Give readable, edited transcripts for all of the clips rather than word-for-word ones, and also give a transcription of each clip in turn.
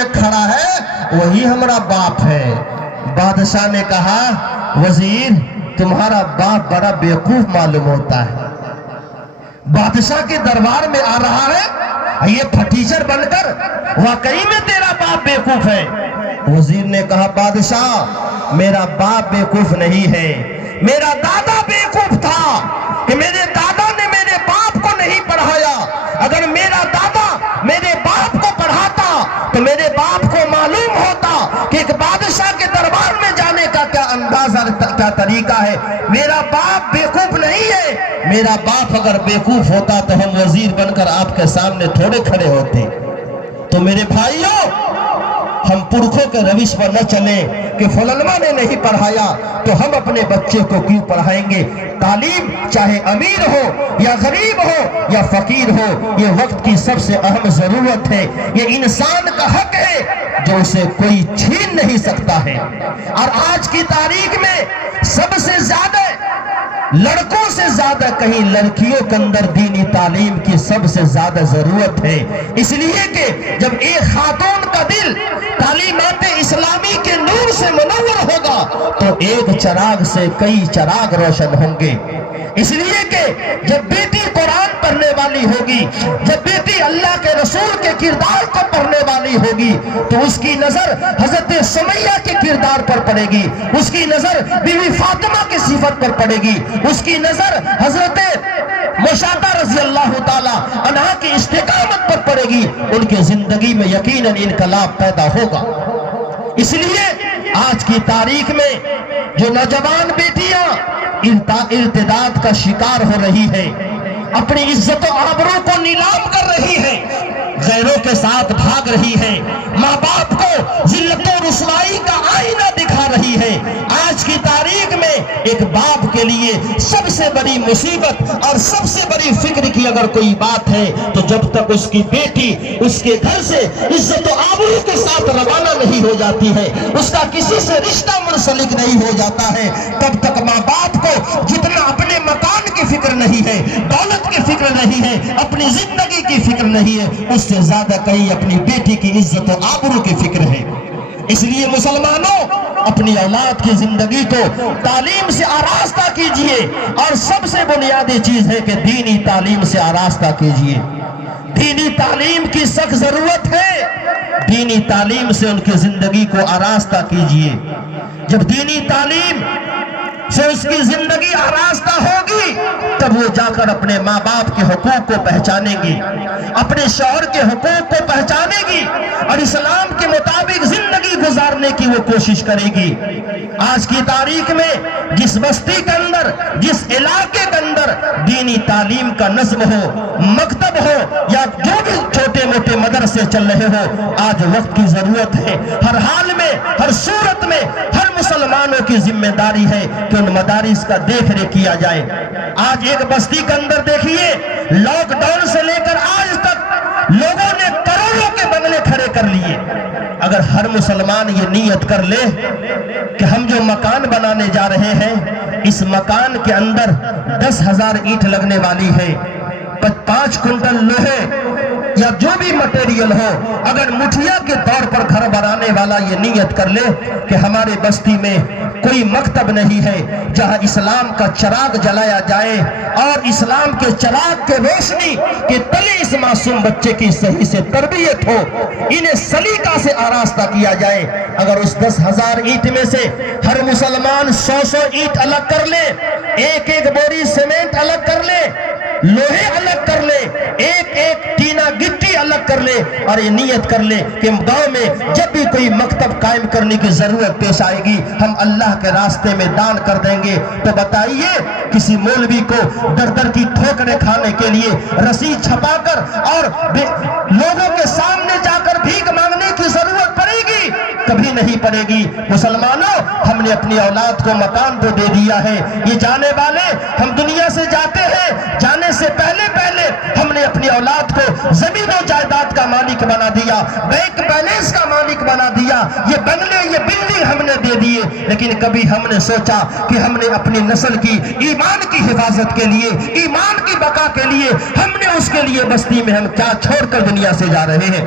لیے کھڑا ہے وہی ہمارا باپ ہے۔ بادشاہ نے کہا وزیر تمہارا باپ بڑا بیوقوف معلوم ہوتا ہے، بادشاہ کے دربار میں آ رہا ہے یہ پھٹیچر بن کر، واقعی میں تیرا باپ بیوقوف ہے؟ وزیر نے کہا بادشاہ میرا باپ بیوقوف نہیں ہے، میرا دادا بیوقوف تھا کہ میرے دادا نے میرے باپ کو نہیں پڑھایا۔ اگر میرا دادا میرے باپ کو پڑھاتا تو میرے باپ کو معلوم ہوتا کہ ایک بادشاہ کے دربار میں جانے کا کیا انداز اور کیا طریقہ ہے۔ میرا باپ بیوقوف نہیں ہے، میرا باپ اگر بیوقوف ہوتا تو ہم وزیر بن کر آپ کے سامنے تھوڑے کھڑے ہوتے۔ تو میرے بھائیوں ہم پرکھوں کے روش پر نہ چلیں کہ فلانواں نے نہیں پڑھایا تو ہم اپنے بچے کو کیوں پڑھائیں گے۔ تعلیم چاہے امیر ہو یا غریب ہو یا فقیر ہو یہ وقت کی سب سے اہم ضرورت ہے، یہ انسان کا حق ہے جو اسے کوئی چھین نہیں سکتا ہے۔ اور آج کی تاریخ میں سب سے زیادہ لڑکوں سے زیادہ کہیں لڑکیوں کے اندر دینی تعلیم کی سب سے زیادہ ضرورت ہے، اس لیے کہ جب ایک خاتون کا دل تعلیمات اسلامی کے نور سے منور ہوگا تو ایک چراغ سے کئی چراغ روشن ہوں گے۔ اس لیے کہ جب بیٹی قرآن پڑھنے والی ہوگی، جب بیٹی اللہ کے رسول کے کردار کو پڑھنے والی ہوگی تو اس کی نظر حضرت سمیہ کے کردار پر پڑے گی، اس کی نظر بیوی فاطمہ کی صفت پر پڑے گی، اس کی نظر حضرت مشاطہ رضی اللہ تعالی عنہا کی استقامت پر پڑے گی، ان کی زندگی میں یقیناً انقلاب پیدا ہوگا۔ اس لیے آج کی تاریخ میں جو نوجوان بیٹیاں ارتداد کا شکار ہو رہی ہے، اپنی عزت و آبرو کو نیلام کر رہی ہے، غیروں کے ساتھ بھاگ رہی ہے، ماں باپ کو ذلت و رسوائی کا آئینہ دکھا رہی ہے، آج کی تاریخ میں ایک باپ کے لیے سب سے بڑی مصیبت اور سب سے بڑی فکر کی اگر کوئی بات ہے تو جب تک اس کی بیٹی اس کے گھر سے عزت و آبرو کے ساتھ روانہ نہیں ہو جاتی ہے، اس کا کسی سے رشتہ منسلک نہیں ہو جاتا ہے، تب تک ماں باپ کو جتنا اپنے مکان کی فکر نہیں ہے، دولت کی فکر نہیں ہے، اپنی زندگی کی فکر نہیں ہے، اس سے زیادہ کہیں اپنی بیٹی کی عزت و آبرو کی فکر ہے۔ اس لیے مسلمانوں اپنی اولاد کی زندگی کو تعلیم سے آراستہ کیجئے، اور سب سے بنیادی چیز ہے کہ دینی تعلیم سے آراستہ کیجئے۔ دینی تعلیم کی سخت ضرورت ہے، دینی تعلیم سے ان کی زندگی کو آراستہ کیجئے۔ جب دینی تعلیم سے اس کی زندگی آراستہ ہوگی تب وہ جا کر اپنے ماں باپ کے حقوق کو پہچانے گی، اپنے شوہر کے حقوق کو پہچانے گی اور اسلام کے مطابق زندگی گزارنے کی وہ کوشش کرے گی۔ آج کی تاریخ میں جس بستی کے اندر، جس علاقے کے اندر دینی تعلیم کا نظم ہو، مکتب ہو یا جو بھی چھوٹے موٹے مدرسے چل رہے ہو، آج وقت کی ضرورت ہے، ہر حال میں ہر صورت میں ہر مسلمانوں کی ذمہ داری ہے کہ ان مدارس کا دیکھ ریکھ کیا جائے۔ آج ایک بستی کے اندر دیکھیے لاک ڈاؤن سے لے کر آج تک لوگوں نے کروڑوں کے بنگلے کھڑے کر لیے۔ اگر ہر مسلمان یہ نیت کر لے کہ ہم جو مکان بنانے جا رہے ہیں اس مکان کے اندر 10,000 اینٹ لگنے والی ہے، 5 کنٹل لوہے یا جو بھی مٹیریل ہو، اگر مٹھیا کے طور پر گھر بنانے والا یہ نیت کر لے کہ ہمارے بستی میں کوئی مکتب نہیں ہے جہاں اسلام کا چراغ جلایا جائے اور اسلام کے چراغ کے روشنی کے تلے اس معصوم بچے کی صحیح سے تربیت ہو، انہیں سلیقہ سے آراستہ کیا جائے، اگر اس 10,000 اینٹ میں سے ہر مسلمان 100 اینٹ الگ کر لے، ایک بوری سیمنٹ الگ کر لے، لوہے الگ کر لے، ایک ٹینا گٹی الگ کر لے اور یہ نیت کر لے کہ گاؤں میں جب بھی کوئی مکتب قائم کرنے کی ضرورت پیش آئے گی ہم اللہ کے راستے میں دان کر دیں گے، تو بتائیے کسی مولوی کو در در کی ٹھوکریں کھانے کے لیے رسید چھپا کر اور لوگوں کے سامنے جا کر بھیک مانگنے کی ضرورت پڑے گی؟ کبھی نہیں پڑے گی۔ مسلمانوں ہم نے اپنی اولاد کو مکان تو دے دیا ہے، یہ جانے والے ہم دنیا سے جاتے ہیں، جانے سے پہلے ہم نے اپنی اولاد کو زمین و جائیداد کا مالک بنا دیا، بینک بیلنس کا مالک بنا دیا، یہ بنگلے یہ بلڈنگ ہم نے دے دیے، لیکن کبھی ہم نے سوچا کہ ہم نے اپنی نسل کی ایمان کی حفاظت کے لیے، ایمان کی بقا کے لیے ہم نے اس کے لیے بستی میں ہم کیا چھوڑ کر دنیا سے جا رہے ہیں؟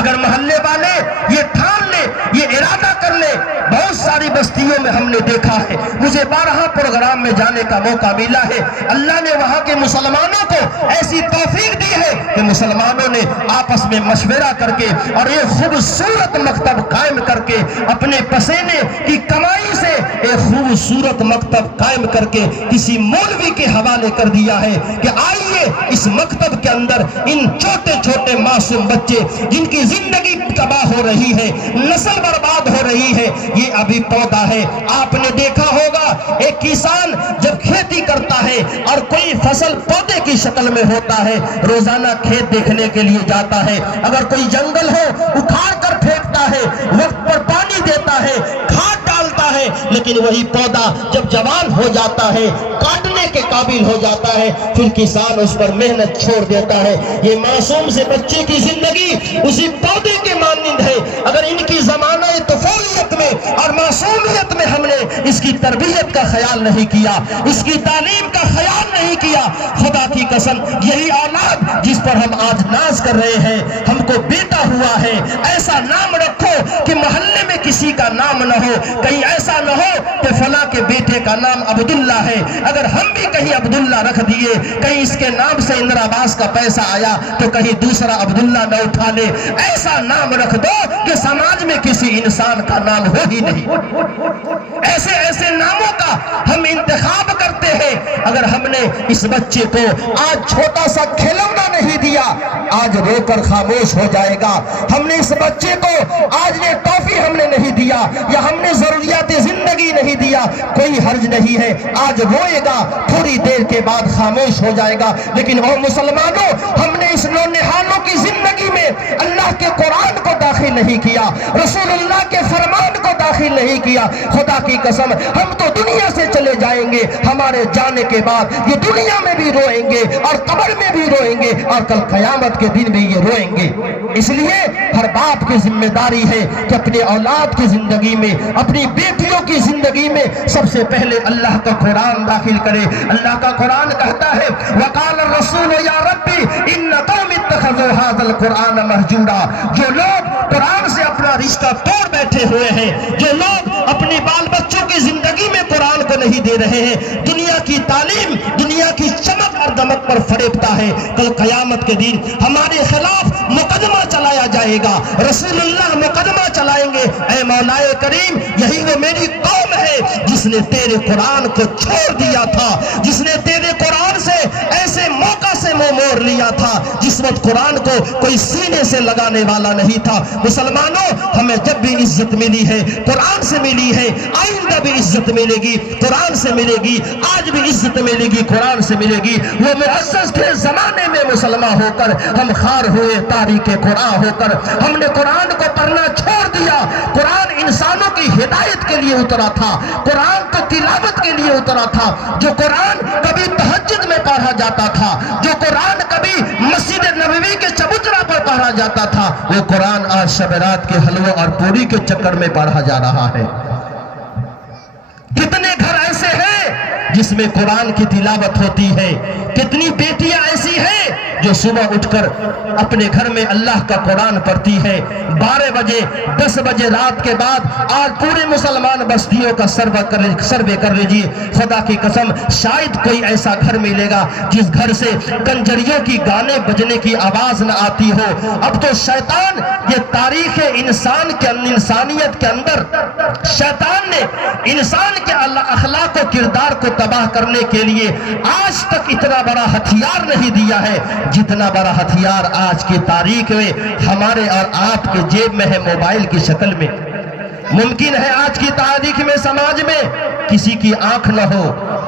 اگر محلے والے یہ ٹھان لے، یہ ارادہ کر لے، بہت ساری بستیوں میں ہم نے دیکھا ہے، مجھے 12 پروگرام میں جانے کا موقع ملا ہے، اللہ نے وہاں کے مسلمانوں کو ایسی توفیق دی ہے کہ مسلمانوں نے آپس میں مشورہ کر کے اور یہ خوبصورت مکتب قائم کر کے اپنے پسینے کی کمائی سے ایک خوبصورت مکتب قائم کر کے کسی مولوی کے حوالے کر دیا ہے کہ آئیے اس مکتب کے اندر ان چھوٹے چھوٹے معصوم بچے جن کی زندگی تباہ ہو رہی ہے، نسل برباد ہو رہی ہے، یہ ابھی پودا ہے۔ آپ نے دیکھا ہوگا ایک کسان جب کھیتی کرتا ہے اور کوئی فصل پودے کی شکل میں ہوتا ہے، روزانہ کھیت دیکھنے کے لیے جاتا ہے، اگر کوئی جنگل ہو اکھاڑ کر پھینکتا ہے، وقت پر پانی دیتا ہے، کھاد ڈالتا ہے، لیکن وہی پودا جب جوان ہو جاتا ہے، کاٹنے کے قابل ہو جاتا ہے، پھر کسان اس پر محنت چھوڑ دیتا ہے۔ یہ معصوم سے بچے کی زندگی اسی پودے کے مانند ہے۔ اگر ان کی زمانہ طفولیت میں اور معصومیت میں ہم نے اس کی تربیت کا خیال نہیں کیا، اس کی تعلیم کا خیال نہیں کیا، خدا کی قسم یہی اولاد جس پر ہم آج ناز کر رہے ہیں، ہم کو بیٹا ہوا ہے، ایسا نام رکھو کہ محلے میں کسی کا نام نہ ہو، کہیں ایسا نہ ہو کہ فلاں کے بیٹے کا نام عبداللہ ہے، اگر ہم بھی کہیں عبداللہ رکھ دیے، کہیں اس کے نام سے اندر آباس کا پیسہ آیا تو کہیں دوسرا عبداللہ نہ اٹھا لے، ایسا نام رکھ دو کہ سماج میں کسی انسان کا نام ہو ہی نہیں۔ ایسے ایسے ناموں کا ہم انتخاب کرتے ہیں۔ اگر ہم نے اس بچے کو آج چھوٹا سا کھلونا نہیں دیا، آج رو کر خاموش ہو جائے گا۔ ہم نے اس بچے کو آج نے ٹافی ہم نے نہیں دیا یا ہم نے ضروریات زندگی نہیں دیا، کوئی حرج نہیں ہے، آج روئے گا، تھوڑی دیر کے بعد خاموش ہو جائے گا، لیکن او مسلمانوں، ہم نے اس نونہالوں کی زندگی میں اللہ کے قرآن کو داخل نہیں کیا، رسول اللہ کے فرمان کو داخل نہیں کیا۔ خدا کی قسم ہم تو دنیا سے چلے جائیں گے، ہمارے جانے کے بعد یہ دنیا میں بھی روئیں گے اور قبر میں بھی روئیں گے اور کل قیامت کے دن بھی یہ روئیں گے۔ اس لیے ہر باپ کی ذمہ داری ہے کہ اپنے اولاد کی زندگی میں، اپنی بیٹیوں کی زندگی میں سب سے پہلے اللہ کا قرآن داخل کرے۔ اللہ کا قرآن کہتا ہے وقال الرسول یا ربی ان قوم اتخذوا هذا القرآن مہجورا، جو لوگ قرآن سے اپنا رشتہ توڑ بیٹھے ہوئے ہیں، جو لوگ اپنے بال بچوں کی زندگی میں قرآن کو نہیں دے رہے ہیں، دنیا کی تعلیم، دنیا کی چمک اور دمک پر فریبتا ہے، کل قیامت کے دن ہمارے خلاف مقدمہ چلایا جائے گا، رسول اللہ مقدمہ چلائیں گے، اے مولا کریم یہی وہ میری قوم ہے جس نے تیرے قرآن کو چھوڑ دیا تھا، جس نے تیرے قرآن سے ایسے موقع سے منہ موڑ لیا تھا جس وقت قرآن کو کوئی سینے سے لگانے والا نہیں تھا۔ مسلمانوں، ہمیں جب بھی عزت ملی ہے قرآن سے ملی ہے، آئندہ بھی عزت ملے گی قرآن سے ملے گی، آج بھی عزت ملے گی قرآن سے ملے گی۔ وہ معزز تھے زمانے میں مسلمان ہو کر، ہم خار ہوئے تاریخ قرآن ہو کر، ہم نے قرآن کو پڑھنا چھوڑ دیا۔ قرآن انسانوں کی ہدایت کے لیے اترا تھا، قرآن تو تلاوت کے لیے اترا تھا۔ جو قرآن کبھی تہجد میں پڑھا جاتا تھا، جو قرآن کبھی مسجد نبوی کے چبوترا پر پڑھا جاتا تھا، وہ قرآن آج شب رات کے حلوہ اور پوری کے چکر میں پڑھا جا رہا ہے۔ کتنے گھر ایسے ہیں جس میں قرآن کی تلاوت ہوتی ہے، کتنی بیٹیاں ایسی ہیں جو صبح اٹھ کر اپنے گھر میں اللہ کا قرآن پڑھتی ہے۔ 12 بجے 10 بجے رات کے بعد آج پورے مسلمان بستیوں کا سروے کر لیجیے، خدا کی قسم شاید کوئی ایسا گھر ملے گا جس گھر سے کنجریوں کی گانے بجنے کی آواز نہ آتی ہو۔ اب تو شیطان یہ تاریخ انسانیت کے اندر شیطان نے انسان کے اخلاق و کردار کو تباہ کرنے کے لیے آج تک اتنا بڑا ہتھیار نہیں دیا ہے جتنا بڑا ہتھیار آج کی تاریخ میں ہمارے اور آپ کے جیب میں ہے، موبائل کی شکل میں۔ ممکن ہے آج کی تاریخ میں سماج میں کسی کی آنکھ نہ ہو،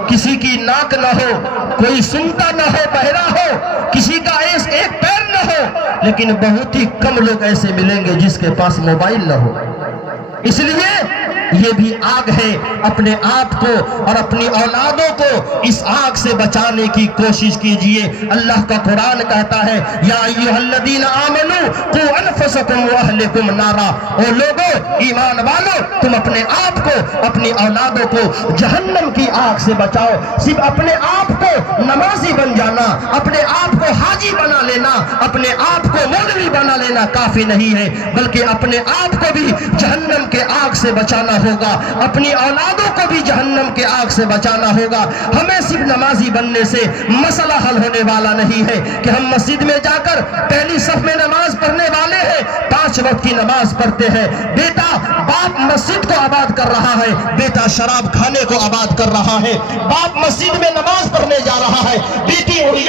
کسی کی ناک نہ ہو، کوئی سنتا نہ ہو، بہرا ہو، کسی کا ایک پیر نہ ہو، لیکن بہت ہی کم لوگ ایسے ملیں گے جس کے پاس موبائل نہ ہو۔ اس لیے یہ بھی آگ ہے. اپنے آپ کو اور اپنی اولادوں کو اس آگ سے بچانے کی کوشش کیجئے. اللہ کا قرآن کہتا ہے یا ایھا الذین آمنوا قوا انفسکم واہلکم نارا. او لوگو ایمان والو تم اپنے آپ کو اپنی اولادوں کو جہنم کی آگ سے بچاؤ. صرف اپنے آپ کو نمازی بن جانا, اپنے آپ کو حاجی بنا لینا, اپنے آپ کو مولوی بنا لینا کافی نہیں ہے, بلکہ اپنے آپ کو بھی جہنم کے آگ سے بچانا ہوگا, اپنی اولادوں کو بھی جہنم کے آگ سے بچانا ہوگا. ہمیں صرف نمازی بننے سے مسئلہ حل ہونے والا نہیں ہے کہ ہم مسجد میں جا کر پہلی صف میں نماز پڑھنے والے ہیں, 5 وقت کی نماز پڑھتے ہیں. بیٹا باپ مسجد کو آباد کر رہا ہے, بیٹا شراب کھانے کو آباد کر رہا ہے. باپ مسجد میں نماز پڑھنے جا رہا ہے, بیٹی